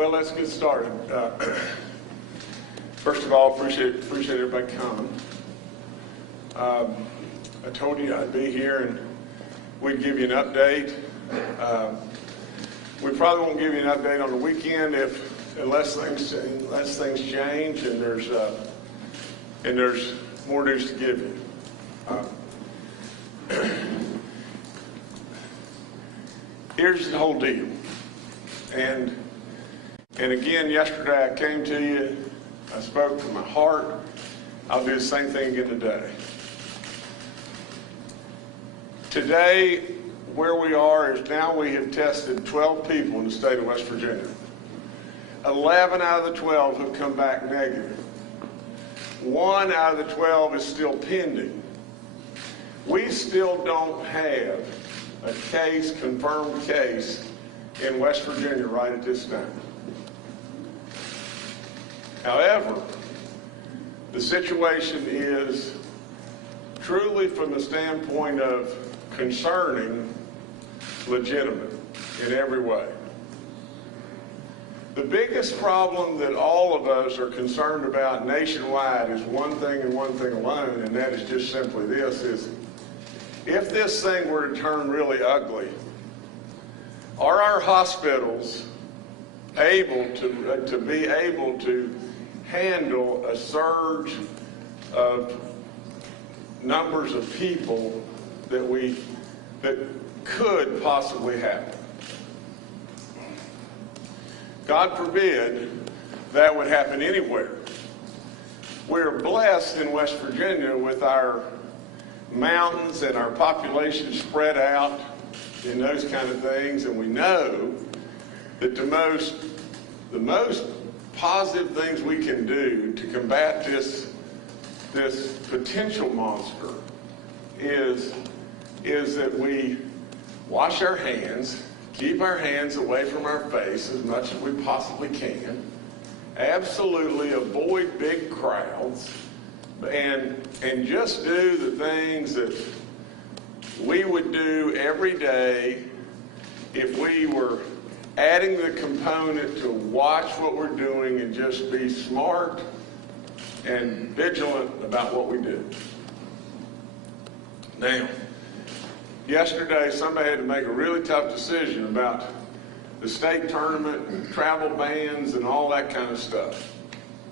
Well, let's get started. First of all, appreciate everybody coming. I told you I'd be here and we'd give you an update. We probably won't give you an update on the weekend unless things change and there's more news to give you. Here's the whole deal. And again, yesterday I came to you, I spoke from my heart. I'll do the same thing again today. Today, where we are is now we have tested 12 people in the state of West Virginia. 11 out of the 12 have come back negative. 1 out of the 12 is still pending. We still don't have a confirmed case in West Virginia right at this time. However, the situation is truly, from the standpoint of concerning, legitimate in every way. The biggest problem that all of us are concerned about nationwide is one thing and one thing alone, and that is just simply this, is if this thing were to turn really ugly, are our hospitals able to handle a surge of numbers of people that could possibly happen? God forbid that would happen anywhere. We're blessed in West Virginia with our mountains and our population spread out and those kind of things, and we know that the most positive things we can do to combat this potential monster is that we wash our hands, keep our hands away from our face as much as we possibly can, absolutely avoid big crowds, and just do the things that we would do every day if we were adding the component to watch what we're doing and just be smart and vigilant about what we do. Now, yesterday somebody had to make a really tough decision about the state tournament and travel bans and all that kind of stuff.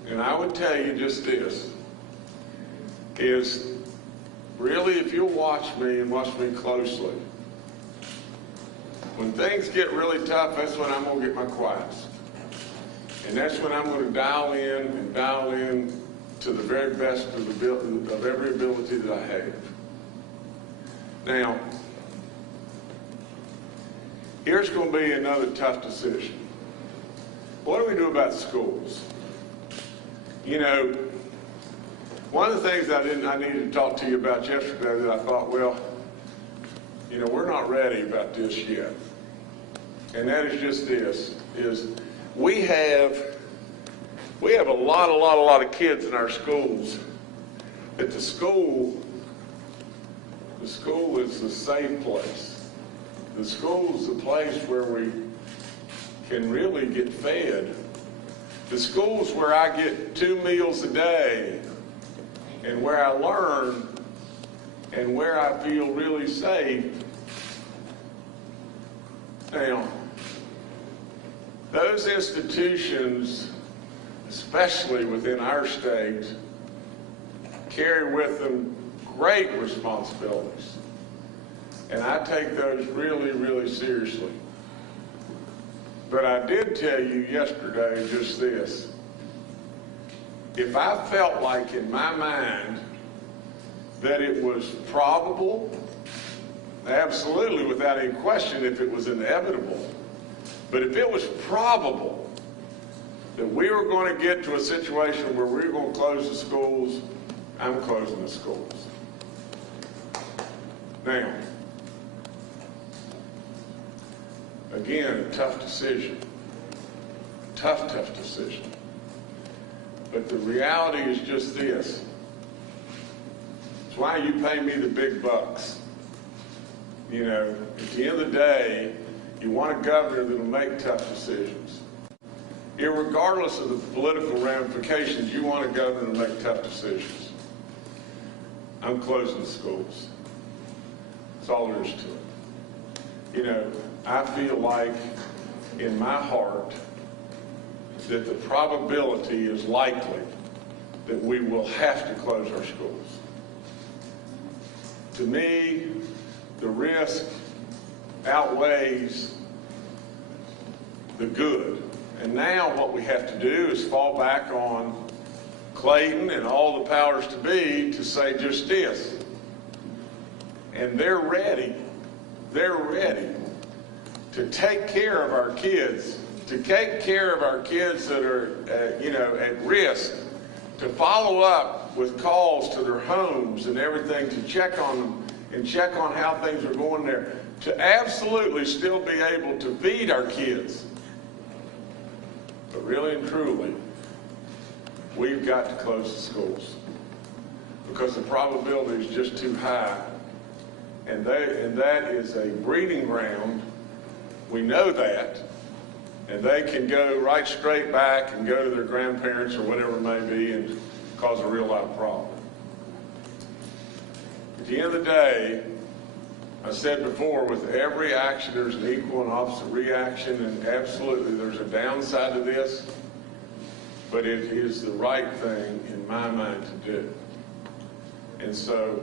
And I would tell you just this, is really, if you'll watch me and watch me closely, when things get really tough, that's when I'm going to get my quietest. And that's when I'm going to dial in to the very best of every ability that I have. Now, here's going to be another tough decision. What do we do about schools? You know, one of the things I needed to talk to you about yesterday that I thought, well, you know, we're not ready about this yet. And that is just this, is we have a lot of kids in our schools that the school is a safe place. The school is the place where we can really get fed. The school's where I get 2 meals a day and where I learn and where I feel really safe. Now, those institutions, especially within our state, carry with them great responsibilities. And I take those really, really seriously. But I did tell you yesterday just this. If I felt like in my mind that it was probable, absolutely without any question if it was inevitable, but if it was probable that we were going to get to a situation where we were going to close the schools, I'm closing the schools. Now, again, a tough decision. Tough decision. But the reality is just this. It's why you pay me the big bucks. You know, at the end of the day, you want a governor that will make tough decisions. Irregardless of the political ramifications, you want a governor to make tough decisions. I'm closing schools. That's all there is to it. You know, I feel like in my heart that the probability is likely that we will have to close our schools. To me, the risk outweighs the good. And now what we have to do is fall back on Clayton and all the powers to be to say just this. And they're ready to take care of our kids, to take care of our kids that are, at risk, to follow up with calls to their homes and everything, to check on them and check on how things are going there, to absolutely still be able to feed our kids. But really and truly, we've got to close the schools because the probability is just too high. And that is a breeding ground. We know that. And they can go right straight back and go to their grandparents or whatever it may be and cause a real life problem. At the end of the day, I said before, with every action there's an equal and opposite reaction, and absolutely there's a downside to this, but it is the right thing in my mind to do. And so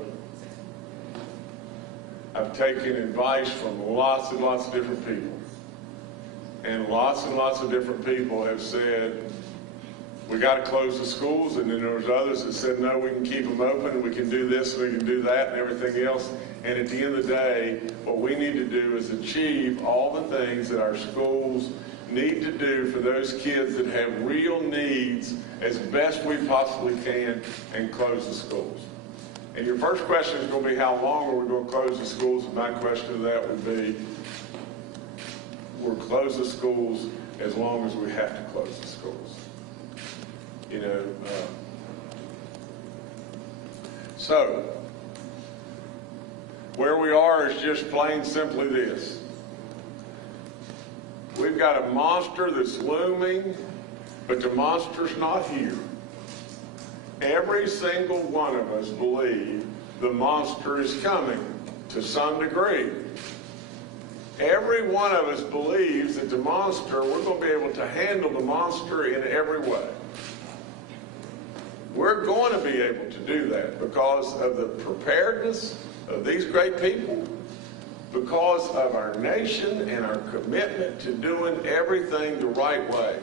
I've taken advice from lots and lots of different people. And lots of different people have said, we got to close the schools, and then there was others that said, no, we can keep them open, and we can do this, we can do that, and everything else. And at the end of the day, what we need to do is achieve all the things that our schools need to do for those kids that have real needs as best we possibly can, and close the schools. And your first question is going to be, how long are we going to close the schools? And my question to that would be, we'll close the schools as long as we have to close the schools. So where we are is just plain simply this. We've got a monster that's looming, but the monster's not here. Every single one of us believe the monster is coming to some degree. Every one of us believes that the monster, we're going to be able to handle the monster in every way. We're going to be able to do that because of the preparedness of these great people, because of our nation and our commitment to doing everything the right way.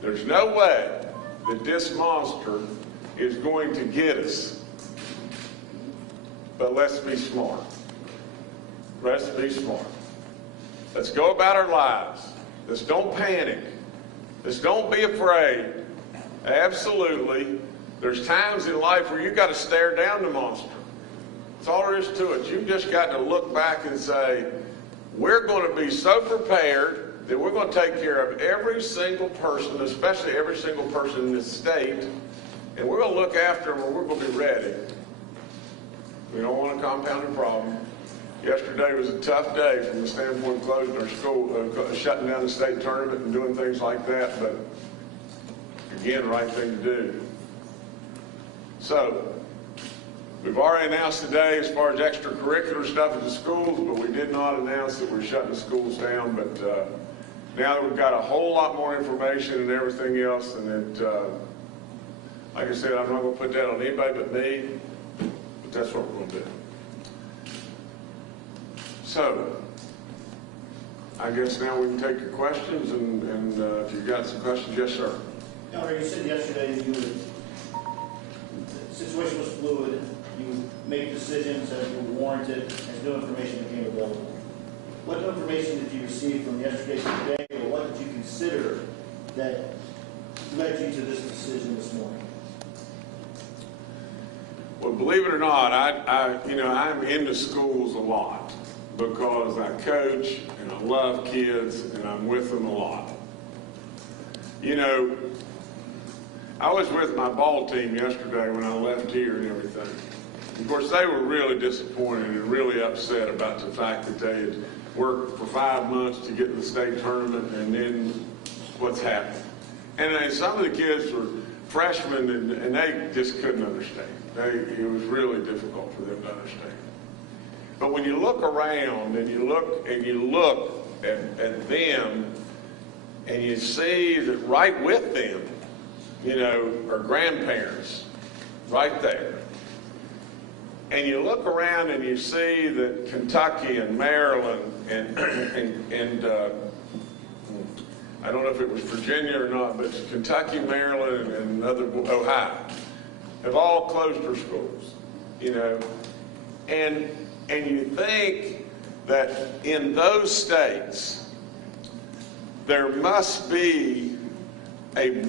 There's no way that this monster is going to get us. But let's be smart. Let's be smart. Let's go about our lives. Let's don't panic. Let's don't be afraid. Absolutely. There's times in life where you've got to stare down the monster. That's all there is to it. You've just got to look back and say, we're going to be so prepared that we're going to take care of every single person, especially every single person in this state, and we're going to look after them and we're going to be ready. We don't want a compounded problem. Yesterday was a tough day from the standpoint of closing our school, shutting down the state tournament and doing things like that, but again, right thing to do. So, we've already announced today as far as extracurricular stuff at the schools, but we did not announce that we're shutting the schools down. But now that we've got a whole lot more information and everything else, and that, like I said, I'm not going to put that on anybody but me, but that's what we're going to do. So, I guess now we can take your questions, and if you've got some questions, yes, sir. Governor, you said yesterday that the situation was fluid. You made decisions that were warranted as new information became available. What information did you receive from yesterday to today, or what did you consider that led you to this decision this morning? Well, believe it or not, I'm into schools a lot because I coach and I love kids and I'm with them a lot. I was with my ball team yesterday when I left here and everything. Of course, they were really disappointed and really upset about the fact that they had worked for 5 months to get to the state tournament, and then what's happening. And then some of the kids were freshmen, and they just couldn't understand. It was really difficult for them to understand. But when you look around and you look at them, and you see that right with them, are grandparents right there. And you look around and you see that Kentucky and Maryland and I don't know if it was Virginia or not, but Kentucky, Maryland, and Ohio have all closed their schools, and you think that in those states there must be a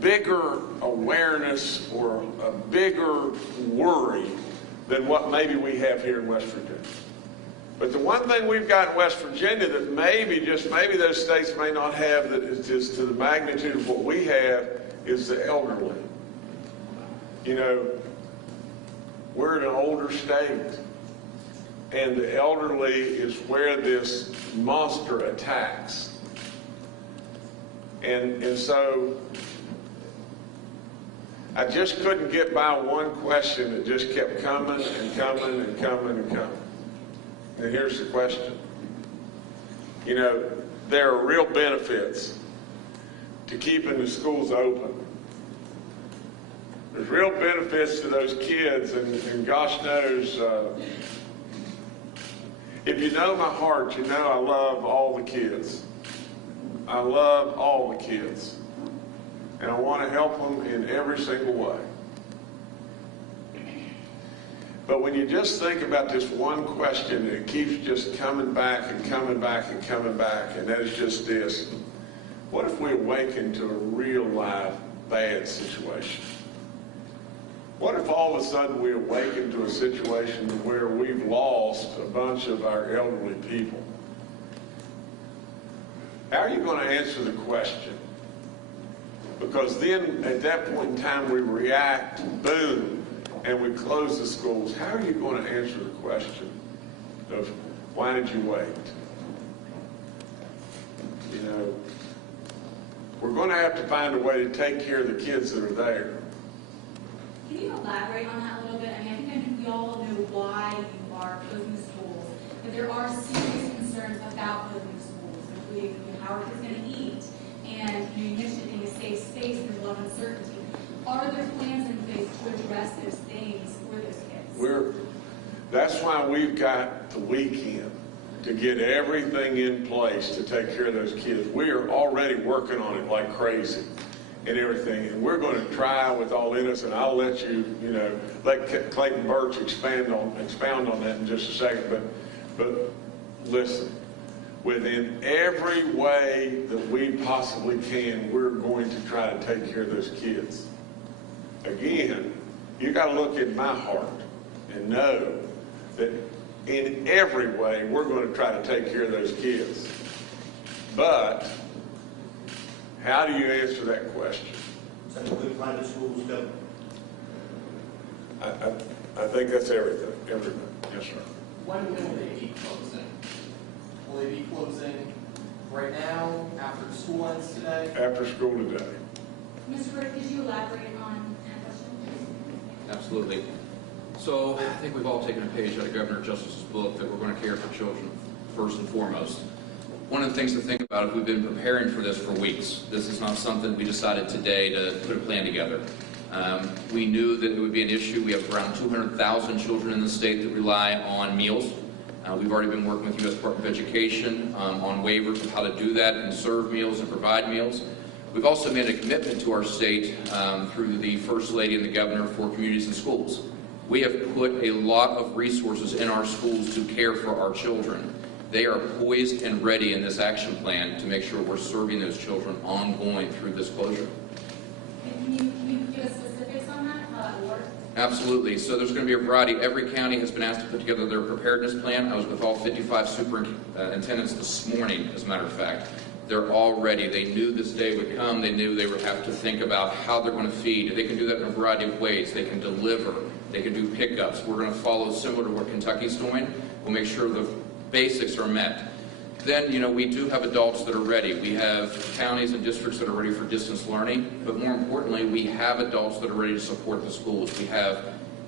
bigger awareness or a bigger worry than what maybe we have here in West Virginia. But the one thing we've got in West Virginia that maybe those states may not have, that is just to the magnitude of what we have, is the elderly. We're in an older state, and the elderly is where this monster attacks. And so I just couldn't get by one question that just kept coming and coming and coming and coming. And here's the question. There are real benefits to keeping the schools open. There's real benefits to those kids, and gosh knows, if you know my heart, I love all the kids. I love all the kids. And I want to help them in every single way. But when you just think about this one question, it keeps just coming back and coming back and coming back, and that is just this: what if we awaken to a real live bad situation? What if all of a sudden we awaken to a situation where we've lost a bunch of our elderly people? How are you going to answer the question? Because then at that point in time we react, boom, and we close the schools. How are you going to answer the question of why did you wait? We're going to have to find a way to take care of the kids that are there. Can you elaborate on that a little bit? I think we all know why you are closing schools, but there are serious concerns about closing schools, including how are kids going to eat, and you mentioned being a safe space, there's a lot of uncertainty. Are there plans in place to address those things for those kids? That's why we've got the weekend to get everything in place to take care of those kids. We are already working on it like crazy and everything, and we're going to try with all in us, and I'll let let Clayton Birch expound on that in just a second. But listen, within every way that we possibly can, we're going to try to take care of those kids. Again, you got to look at my heart and know that in every way we're going to try to take care of those kids. But how do you answer that question? Does that include private schools, Governor? I think that's everything. Everything. Yes, sir. When will they be closing? Will they be closing right now, after school ends today? After school today. Mr. Burke, could you elaborate on that question, please? Absolutely. So I think we've all taken a page out of Governor Justice's book that we're going to care for children first and foremost. One of the things to think about is we've been preparing for this for weeks. This is not something we decided today to put a plan together. We knew that it would be an issue. We have around 200,000 children in the state that rely on meals. We've already been working with U.S. Department of Education on waivers of how to do that and serve meals and provide meals. We've also made a commitment to our state through the First Lady and the Governor for communities and schools. We have put a lot of resources in our schools to care for our children. They are poised and ready in this action plan to make sure we're serving those children ongoing through this closure. Can you give us specifics on that, how that works? Absolutely. So there's going to be a variety. Every county has been asked to put together their preparedness plan. I was with all 55 superintendents this morning, as a matter of fact. They're all ready. They knew this day would come. They knew they would have to think about how they're going to feed. They can do that in a variety of ways. They can deliver. They can do pickups. We're going to follow similar to what Kentucky's doing. We'll make sure the basics are met. Then, we do have adults that are ready. We have counties and districts that are ready for distance learning, but more importantly, we have adults that are ready to support the schools. We have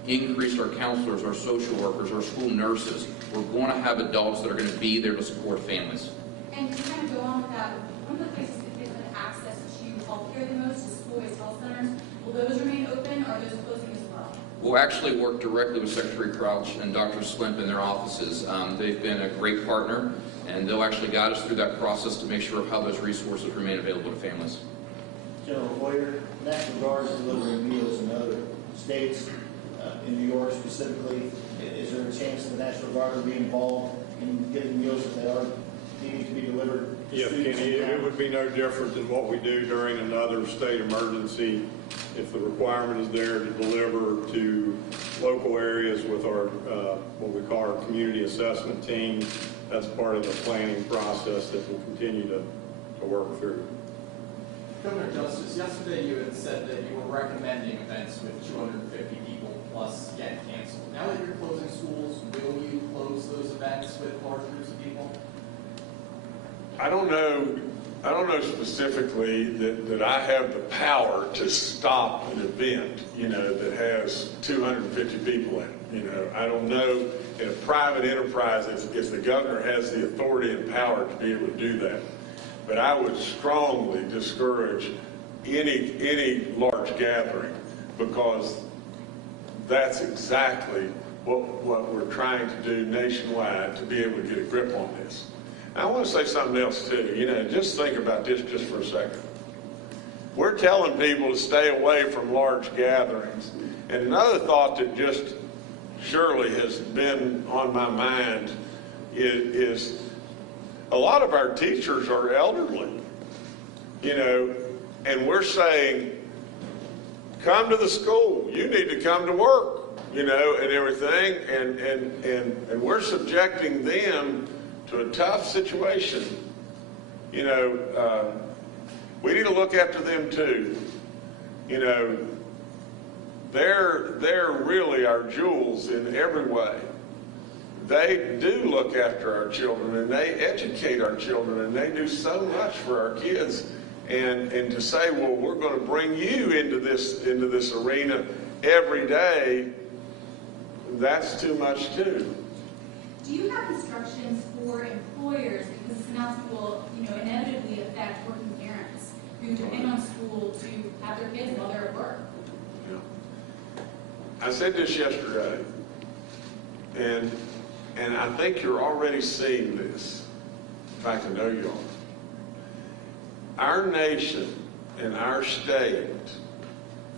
increased our counselors, our social workers, our school nurses. We're going to have adults that are going to be there to support families. And to kind of go on with that, one of the places that kids have access to healthcare the most is school-based health centers. Will those remain open, or are those closing as well? We'll actually work directly with Secretary Crouch and Dr. Slimp in their offices. They've been a great partner, and they'll actually guide us through that process to make sure how those resources remain available to families. General Hoyer, National Guard is delivering meals in other states, in New York specifically. Is there a chance that the National Guard will be involved in getting meals if they are needing to be delivered? Yeah, Kenny, it would be no different than what we do during another state emergency. If the requirement is there to deliver to local areas with our, what we call our community assessment team, that's part of the planning process that we'll continue to work through. Governor Justice, yesterday you had said that you were recommending events with 250 people plus get canceled. Now that you're closing schools, will you close those events with large groups of people? I don't know specifically that I have the power to stop an event, that has 250 people in it. I don't know in a private enterprise if the governor has the authority and power to be able to do that. But I would strongly discourage any large gathering, because that's exactly what we're trying to do nationwide to be able to get a grip on this. I want to say something else too. Just think about this just for a second. We're telling people to stay away from large gatherings. And another thought that just surely has been on my mind is a lot of our teachers are elderly, and we're saying, come to the school, you need to come to work, and everything, and we're subjecting them to a tough situation. We need to look after them too. They're really our jewels in every way. They do look after our children, and they educate our children, and they do so much for our kids. And to say, well, we're going to bring you into this arena every day, that's too much too. Do you have instructions for employers, because this announcement will, inevitably affect working parents who depend on school to have their kids while they're at work? Yeah. I said this yesterday, and I think you're already seeing this. In fact, I know you are. Our nation and our state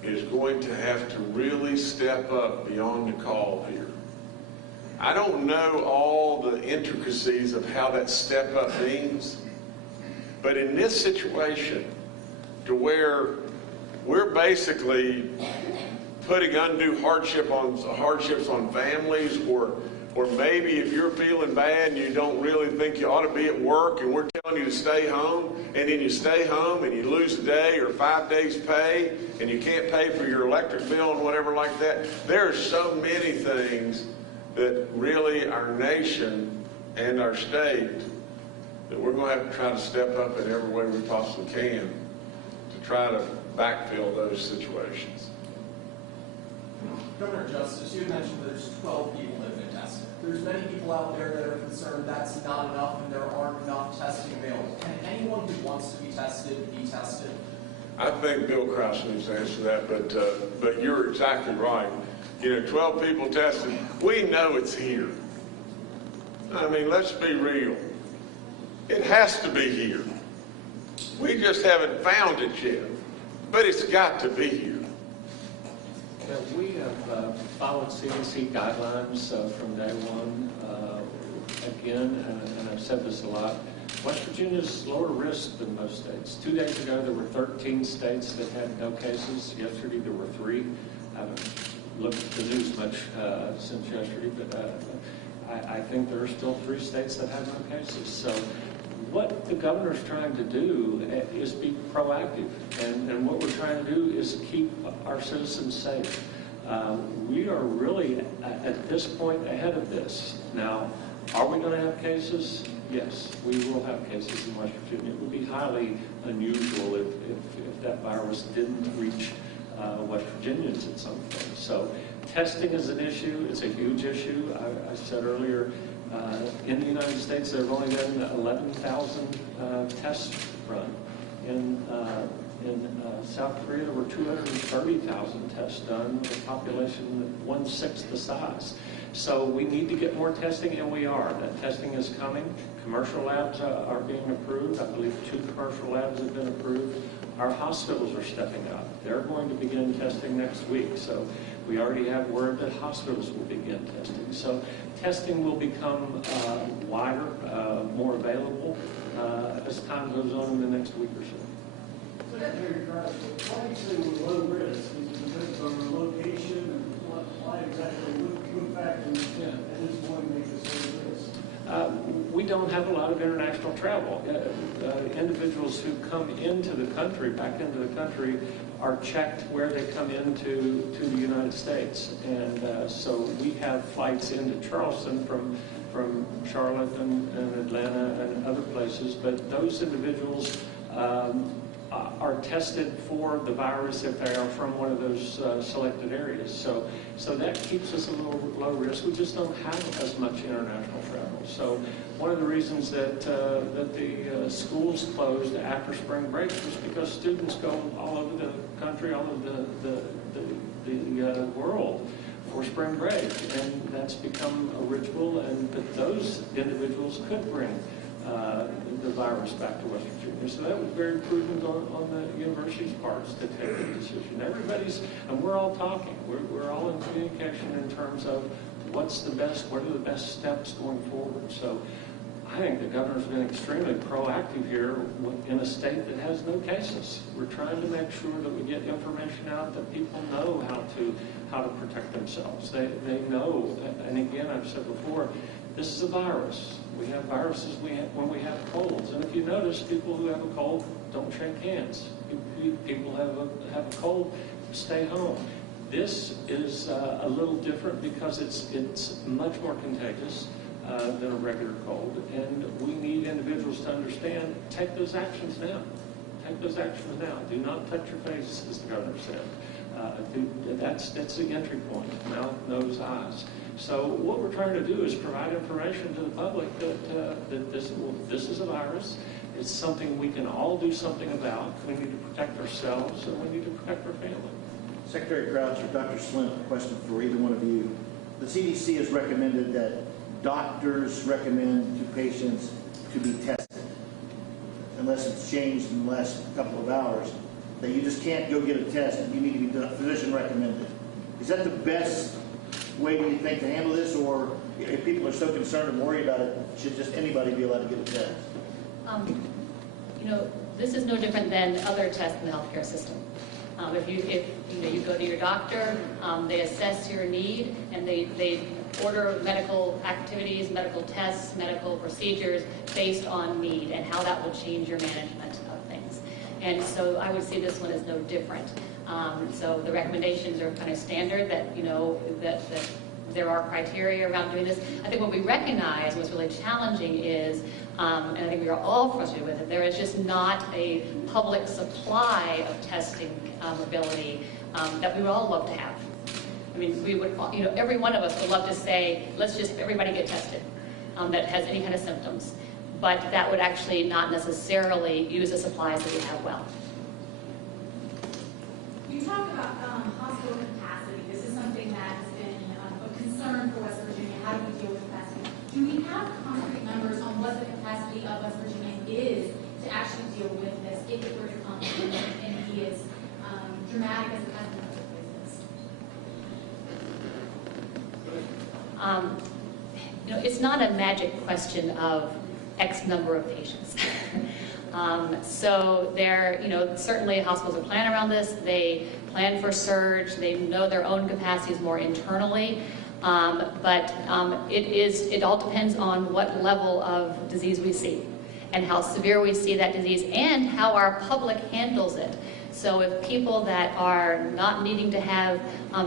is going to have to really step up beyond the call here. I don't know all the intricacies of how that step up means, but in this situation, to where we're basically putting undue hardships on families, or maybe if you're feeling bad and you don't really think you ought to be at work, and we're telling you to stay home, and then you stay home and you lose a day or 5 days pay, and you can't pay for your electric bill and whatever like that. There are so many things that really our nation and our state, that we're going to have to try to step up in every way we possibly can to try to backfill those situations. Governor Justice, you mentioned there's 12 people that have been tested. There's many people out there that are concerned that's not enough and there aren't enough testing available. Can anyone who wants to be tested? I think Bill Krause needs to answer that, but you're exactly right. 12 people tested. We know it's here. I mean, let's be real. It has to be here. We just haven't found it yet, but it's got to be here. We have followed CDC guidelines from day one. Again, and I've said this a lot, West Virginia is lower risk than most states. 2 days ago, there were 13 states that had no cases. Yesterday, there were 3. I haven't looked at the news much since yesterday, but I think there are still 3 states that have no cases. So what the governor's trying to do is be proactive, and what we're trying to do is keep our citizens safe. We are really, at this point, ahead of this. Now, are we going to have cases? Yes, we will have cases in West Virginia. It would be highly unusual if that virus didn't reach West Virginians at some point. So testing is an issue. It's a huge issue. I said earlier, in the United States, there have only been 11,000 tests run. In South Korea, there were 230,000 tests done with a population 1/6 the size. So we need to get more testing, and we are. That testing is coming. Commercial labs are being approved. I believe 2 commercial labs have been approved. Our hospitals are stepping up. They're going to begin testing next week. So we already have word that hospitals will begin testing. So testing will become wider, more available as time goes on in the next week or so. Secretary Krause, why do you say we're low risk? Is it because of our location, and why exactly, what factors at this point make us low risk? We don't have a lot of international travel. Individuals who come into the country, back into the country, are checked where they come into the United States. And so we have flights into Charleston from Charlotte and Atlanta and other places, but those individuals are tested for the virus if they are from one of those selected areas. So that keeps us a little low risk. We just don't have as much international travel. So one of the reasons that the schools closed after spring break was because students go all over the country, all over the world for spring break, and that's become a ritual. And but those individuals could bring the virus back to West Virginia. So that was very prudent on the university's parts to take the decision. And we're all talking. We're all in communication in terms of what are the best steps going forward. So I think the governor's been extremely proactive here in a state that has no cases. We're trying to make sure that we get information out, that people know how to protect themselves. They know, and again, I've said before, this is a virus. We have viruses when we have colds. And if you notice, people who have a cold don't shake hands. People have a cold, stay home. This is a little different because it's much more contagious than a regular cold. And we need individuals to understand, take those actions now. Take those actions now. Do not touch your face, as the governor said. That's the entry point, mouth, nose, eyes. So what we're trying to do is provide information to the public that this is a virus. It's something we can all do something about. We need to protect ourselves, and we need to protect our family. Secretary Crouch or Dr. Slim, a question for either one of you. The CDC has recommended that doctors recommend to patients to be tested, unless it's changed in the last couple of hours, that you just can't go get a test, and you need to be physician recommended. Is that the best way, do you think, to handle this, or if people are so concerned and worried about it, should just anybody be allowed to get a test? This is no different than other tests in the healthcare system. If you go to your doctor, they assess your need, and they order medical activities, medical tests, medical procedures based on need and how that will change your management of things. And so I would see this one as no different. So the recommendations are kind of standard that, that there are criteria around doing this. I think what we recognize, what's really challenging is, and I think we are all frustrated with it, there is just not a public supply of testing ability that we would all love to have. I mean, we would, every one of us would love to say, let's just everybody get tested that has any kind of symptoms. But that would actually not necessarily use the supplies that we have well. You talked about hospital capacity. This is something that has been a concern for West Virginia. How do we deal with capacity? Do we have concrete numbers on what the capacity of West Virginia is to actually deal with this if it were to come and be as dramatic as it has been in other places? It's not a magic question of X number of patients. So there, certainly hospitals will plan around this. They plan for surge. They know their own capacities more internally. But it all depends on what level of disease we see and how severe we see that disease and how our public handles it. So if people that are not needing to have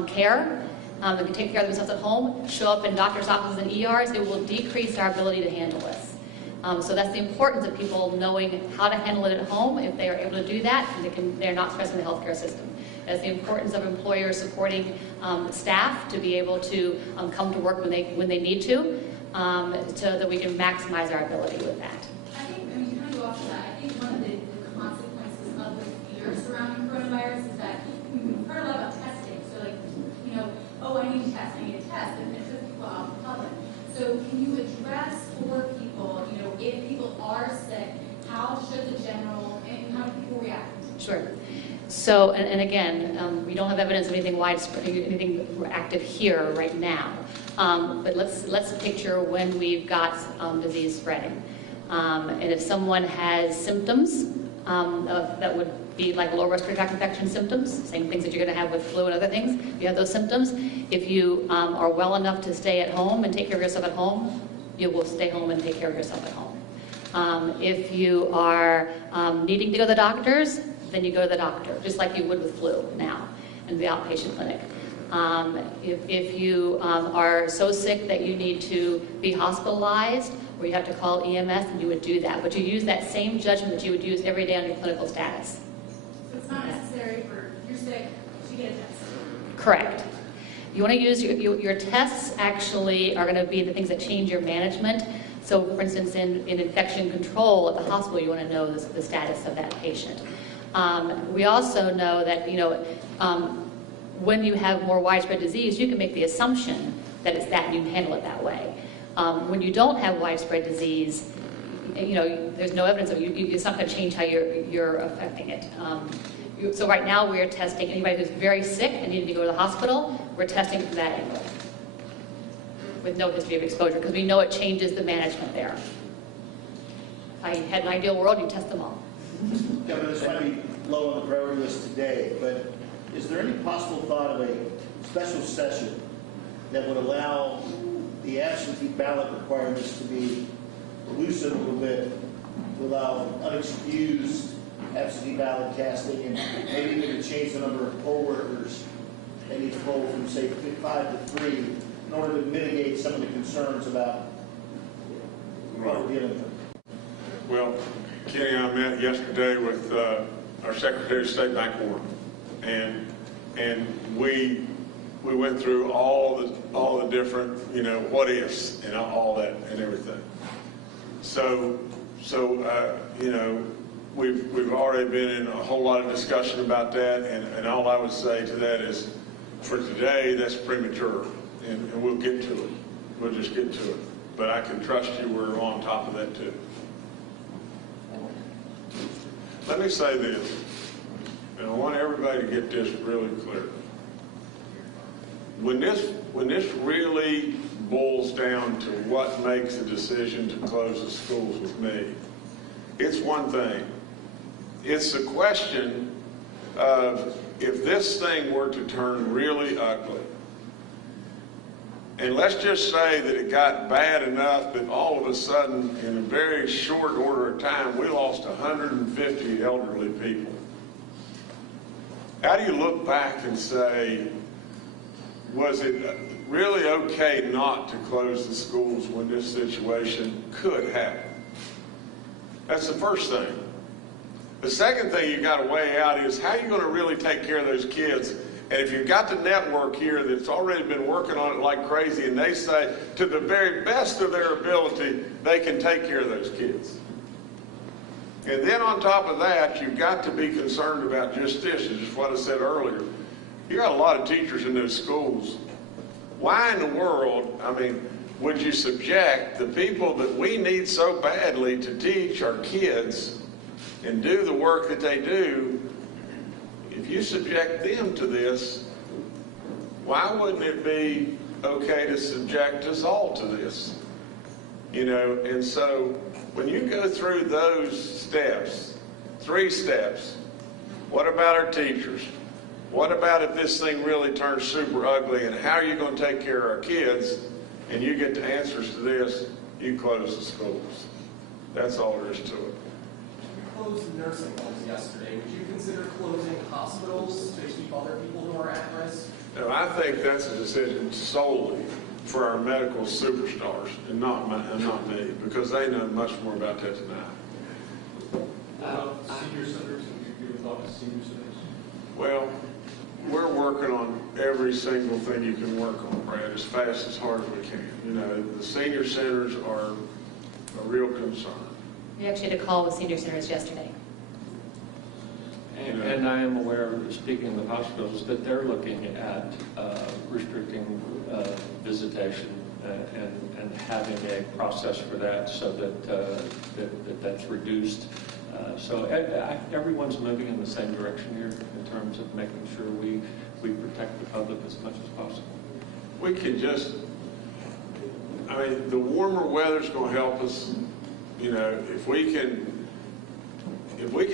care, and can take care of themselves at home, show up in doctor's offices and ERs, it will decrease our ability to handle this. So that's the importance of people knowing how to handle it at home. If they are able to do that, they're not stressing the healthcare system. That's the importance of employers supporting staff to be able to come to work when they need to, so that we can maximize our ability with that. I think, I mean, kind of go off of that, I think one of the consequences of the fear surrounding coronavirus is that we've heard a lot about testing. So like, you know, oh, I need to test, and it puts people out in public. So can you address for people, you know, if people are sick, how should the general, and how do people react? Sure. So, and again, we don't have evidence of anything widespread, anything active here right now. But let's picture when we've got disease spreading. And if someone has symptoms that would be like lower respiratory tract infection symptoms, same things that you're going to have with flu and other things, you have those symptoms. If you are well enough to stay at home and take care of yourself at home, you will stay home and take care of yourself at home. If you are needing to go to the doctors, then you go to the doctor, just like you would with flu now in the outpatient clinic. If you are so sick that you need to be hospitalized, or you have to call EMS, then you would do that. But you use that same judgment that you would use every day on your clinical status. So it's not necessary for, you're sick, you get a test. Correct. You want to use your tests actually are going to be the things that change your management. So for instance, in infection control at the hospital, you want to know the status of that patient. We also know that, you know, when you have more widespread disease, you can make the assumption that it's that and you can handle it that way. When you don't have widespread disease, you know, there's no evidence of it. It's not going to change how you're affecting it. So right now we're testing anybody who's very sick and needing to go to the hospital. We're testing from that angle with no history of exposure because we know it changes the management there. If I had an ideal world, you test them all. Governor, this might be low on the priority list today, but is there any possible thought of a special session that would allow the absentee ballot requirements to be loosened a little bit, to allow unexcused absentee ballot casting, and maybe even to change the number of poll workers that need to poll from, say, 5 to 3 in order to mitigate some of the concerns about what we're dealing with? Well, Kenny, I met yesterday with our Secretary of State, McWarren, and we went through all the different, you know, what ifs and all that and everything. So you know, we've already been in a whole lot of discussion about that, and all I would say to that is, for today, that's premature, and we'll get to it. We'll just get to it. But I can trust you, we're on top of that too. Let me say this, and I want everybody to get this really clear. When this really boils down to what makes a decision to close the schools with me, it's one thing. It's the question of if this thing were to turn really ugly, and let's just say that it got bad enough that all of a sudden, in a very short order of time, we lost 150 elderly people. How do you look back and say, was it really okay not to close the schools when this situation could happen? That's the first thing. The second thing you got to weigh out is how you're going to really take care of those kids. And if you've got the network here that's already been working on it like crazy, and they say to the very best of their ability, they can take care of those kids. And then on top of that, you've got to be concerned about just this, is just what I said earlier. You got a lot of teachers in those schools. Why in the world, I mean, would you subject the people that we need so badly to teach our kids and do the work that they do? If you subject them to this, why wouldn't it be okay to subject us all to this? You know, and so when you go through those steps, 3 steps, what about our teachers? What about if this thing really turns super ugly, and how are you going to take care of our kids? And you get the answers to this, you close the schools. That's all there is to it. You closed nursing homes yesterday. Would you consider closing hospitals to keep other people who are at risk? Now, I think that's a decision solely for our medical superstars, and not me, because they know much more about that than I. Senior centers, have you given thought to senior centers? Well, we're working on every single thing you can work on, Brad, as fast, as hard as we can. You know, the senior centers are a real concern. We actually had a call with senior centers yesterday. And I am aware, speaking of the hospitals, that they're looking at restricting visitation and having a process for that so that that's reduced. So everyone's moving in the same direction here in terms of making sure we protect the public as much as possible. We can just, I mean, the warmer weather's going to help us. You know, if we could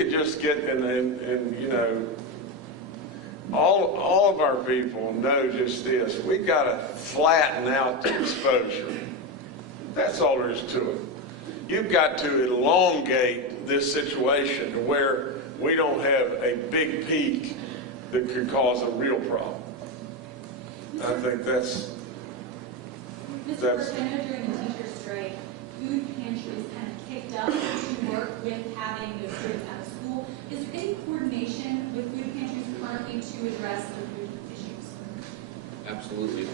just get, and you know, all of our people know just this. We've got to flatten out the exposure. That's all there is to it. You've got to elongate this situation to where we don't have a big peak that could cause a real problem. I think that's. Mr. Burke, I know during the teacher strike, food pantries kind of kicked up to work with having those students out of school. Is there any coordination with food pantries currently to address the food issues? Absolutely.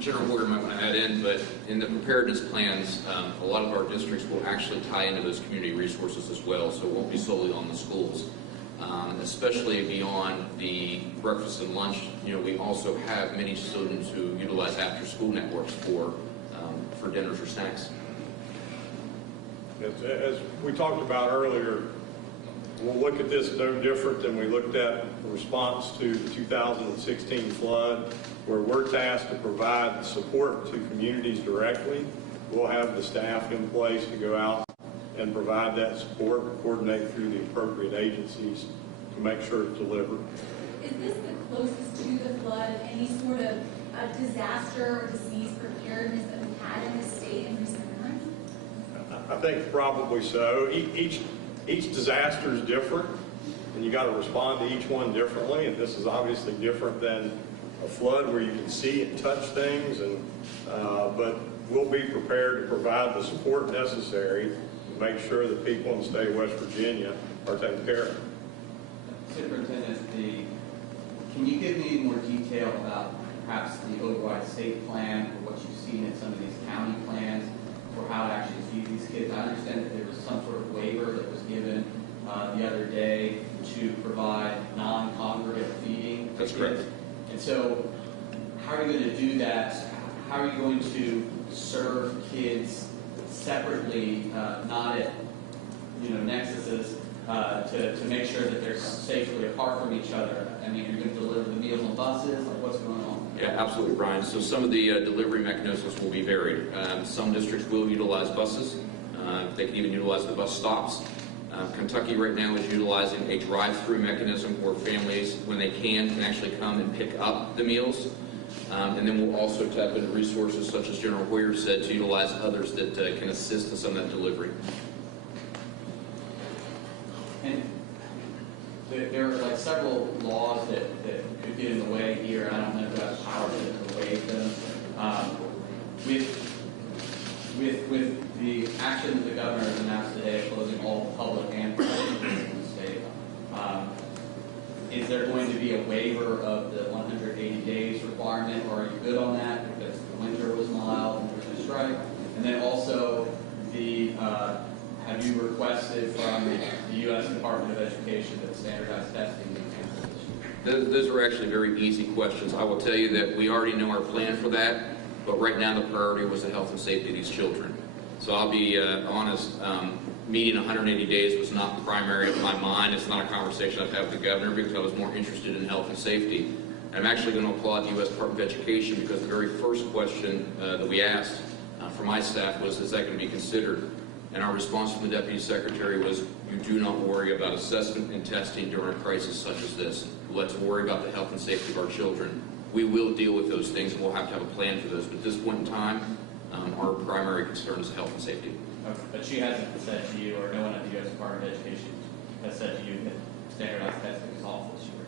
General Hoyer might want to add in, but in the preparedness plans, a lot of our districts will actually tie into those community resources as well, so it won't be solely on the schools. Especially beyond the breakfast and lunch, you know, we also have many students who utilize after-school networks for dinners or snacks. As we talked about earlier, we'll look at this no different than we looked at the response to the 2016 flood, where we're tasked to provide support to communities directly. We'll have the staff in place to go out and provide that support and coordinate through the appropriate agencies to make sure it's delivered. Is this the closest to the flood of any sort of disaster or disease preparedness that we've had in this state in recent memory? I think probably so. Each disaster is different, and you got to respond to each one differently, and this is obviously different than a flood where you can see and touch things, and but we'll be prepared to provide the support necessary to make sure that people in the state of West Virginia are taken care of. Superintendent, can you give me more detail about perhaps the override state plan or what you've seen in some of these county plans for how to actually feed these kids? I understand that there was some sort of waiver that was given the other day to provide non-congregate feeding. That's correct. And so how are you going to do that? How are you going to serve kids separately, not at nexuses, to make sure that they're safely apart from each other? I mean, you're going to deliver the meals on buses? Like, what's going on? Yeah, absolutely, Brian. So some of the delivery mechanisms will be varied. Some districts will utilize buses. They can even utilize the bus stops. Kentucky right now is utilizing a drive-through mechanism where families, when they can actually come and pick up the meals. And then we'll also tap into resources such as General Hoyer said to utilize others that can assist in some of that delivery. And there are like several laws that could get in the way here. I don't know if that's power to waive them. With the action that the governor has announced today, closing all public and private schools in the state, is there going to be a waiver of the 180 days requirement, or are you good on that because the winter was mild and there was a strike? And then also, have you requested from the U.S. Department of Education that standardized testing be canceled this year? Those are actually very easy questions. I will tell you that we already know our plan for that, but right now the priority was the health and safety of these children. So I'll be honest, meeting 180 days was not primary in my mind. It's not a conversation I've had with the governor because I was more interested in health and safety. And I'm actually going to applaud the U.S. Department of Education because the very first question that we asked for my staff was, is that going to be considered? And our response from the Deputy Secretary was, you do not worry about assessment and testing during a crisis such as this. Let's worry about the health and safety of our children. We will deal with those things, and we'll have to have a plan for those. But at this point in time, our primary concern is health and safety. Okay. But she hasn't said to you, or no one at the U.S. Department of Education has said to you that standardized testing is awful this year?